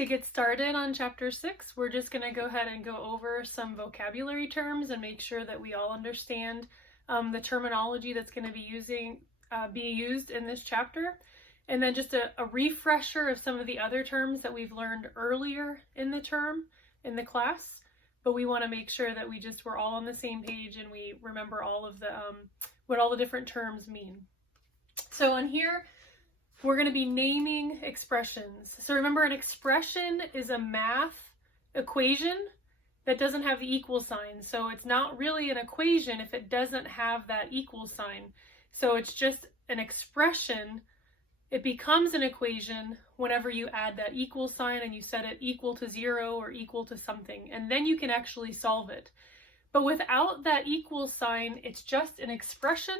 To get started on chapter 6, we're just going to go ahead and go over some vocabulary terms and make sure that we all understand the terminology that's going to be used in this chapter. And then just a refresher of some of the other terms that we've learned earlier in the class. But we want to make sure that we're all on the same page and we remember all of what all the different terms mean. So in here, we're going to be naming expressions. So remember, an expression is a math equation that doesn't have the equal sign. So it's not really an equation if it doesn't have that equal sign. So it's just an expression. It becomes an equation whenever you add that equal sign and you set it equal to 0 or equal to something. And then you can actually solve it. But without that equal sign, it's just an expression.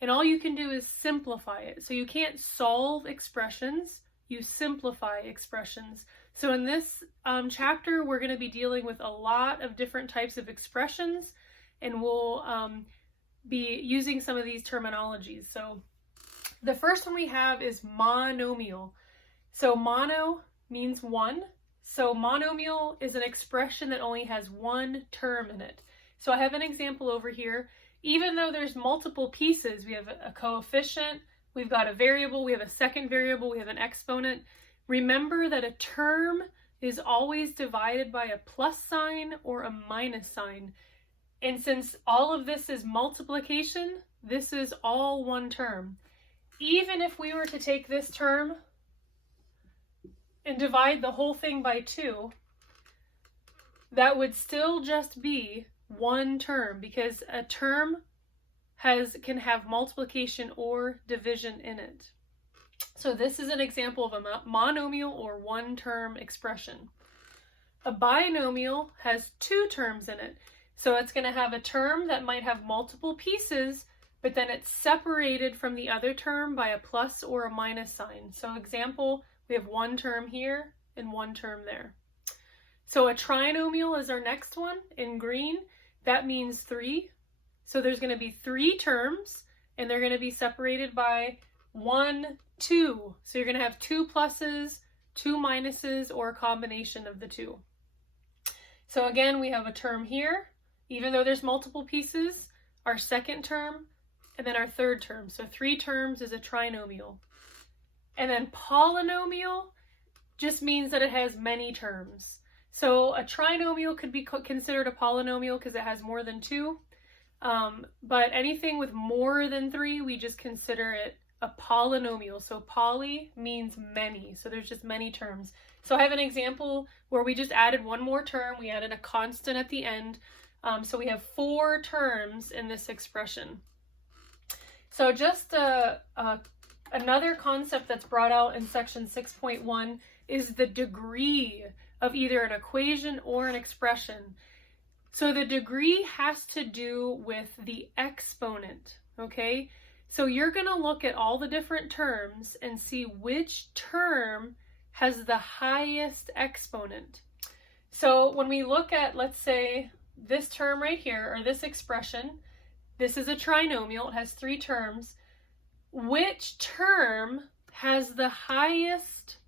And all you can do is simplify it. So you can't solve expressions, you simplify expressions. So in this chapter, we're going to be dealing with a lot of different types of expressions, and we'll be using some of these terminologies. So the first one we have is monomial. So mono means one. So monomial is an expression that only has one term in it. So I have an example over here. Even though there's multiple pieces, we have a coefficient, we've got a variable, we have a second variable, we have an exponent. Remember that a term is always divided by a plus sign or a minus sign. And since all of this is multiplication, this is all one term. Even if we were to take this term and divide the whole thing by 2, that would still just be one term, because a term can have multiplication or division in it. So this is an example of a monomial or one-term expression. A binomial has 2 terms in it. So it's going to have a term that might have multiple pieces, but then it's separated from the other term by a plus or a minus sign. So example, we have one term here and one term there. So a trinomial is our next one in green. That means 3. So there's going to be 3 terms, and they're going to be separated by 1, 2. So you're going to have 2 pluses, 2 minuses, or a combination of the 2. So again, we have a term here, even though there's multiple pieces, our second term, and then our third term. So 3 terms is a trinomial. And then polynomial just means that it has many terms. So a trinomial could be considered a polynomial because it has more than 2. But anything with more than 3, we just consider it a polynomial. So poly means many. So there's just many terms. So I have an example where we just added one more term. We added a constant at the end. So we have 4 terms in this expression. So just another concept that's brought out in section 6.1 is the degree of either an equation or an expression. So the degree has to do with the exponent, okay? So you're going to look at all the different terms and see which term has the highest exponent. So when we look at, let's say, this term right here, or this expression, this is a trinomial, it has 3 terms. Which term has the highest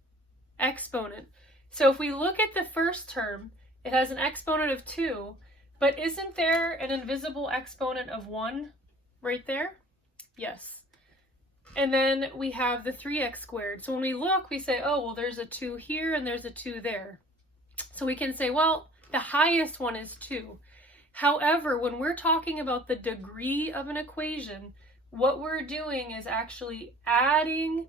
exponent? So if we look at the first term, it has an exponent of 2, but isn't there an invisible exponent of 1 right there? Yes. And then we have the 3x squared. So when we look, we say, oh, well, there's a 2 here and there's a 2 there. So we can say, well, the highest one is 2. However, when we're talking about the degree of an equation, what we're doing is actually adding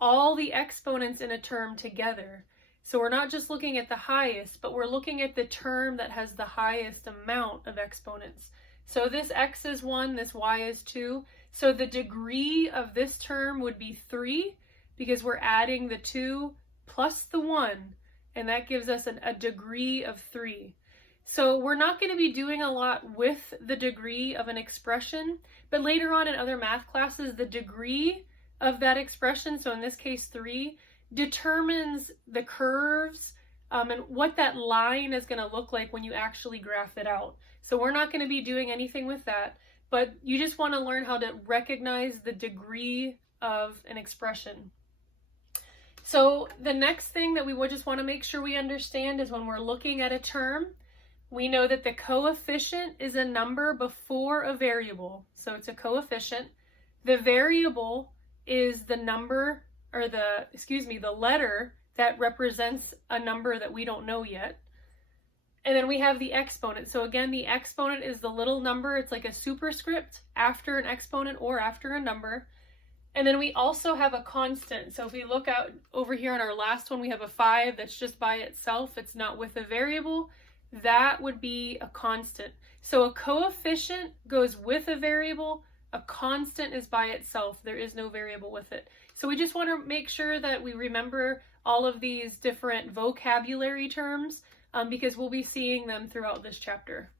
all the exponents in a term together. So we're not just looking at the highest, but we're looking at the term that has the highest amount of exponents. So this x is 1, this y is 2. So the degree of this term would be 3 because we're adding the 2 plus the 1, and that gives us a degree of 3. So we're not going to be doing a lot with the degree of an expression, but later on in other math classes, the degree of that expression, so in this case 3, determines the curves and what that line is going to look like when you actually graph it out. So we're not going to be doing anything with that, but you just want to learn how to recognize the degree of an expression. So the next thing that we would just want to make sure we understand is when we're looking at a term, we know that the coefficient is a number before a variable. So it's a coefficient. The variable is the number, or the letter that represents a number that we don't know yet. And then we have the exponent. So again, the exponent is the little number. It's like a superscript after an exponent or after a number. And then we also have a constant. So if we look out over here on our last one, we have a 5 that's just by itself. It's not with a variable. That would be a constant. So a coefficient goes with a variable. A constant is by itself. There is no variable with it. So we just want to make sure that we remember all of these different vocabulary terms because we'll be seeing them throughout this chapter.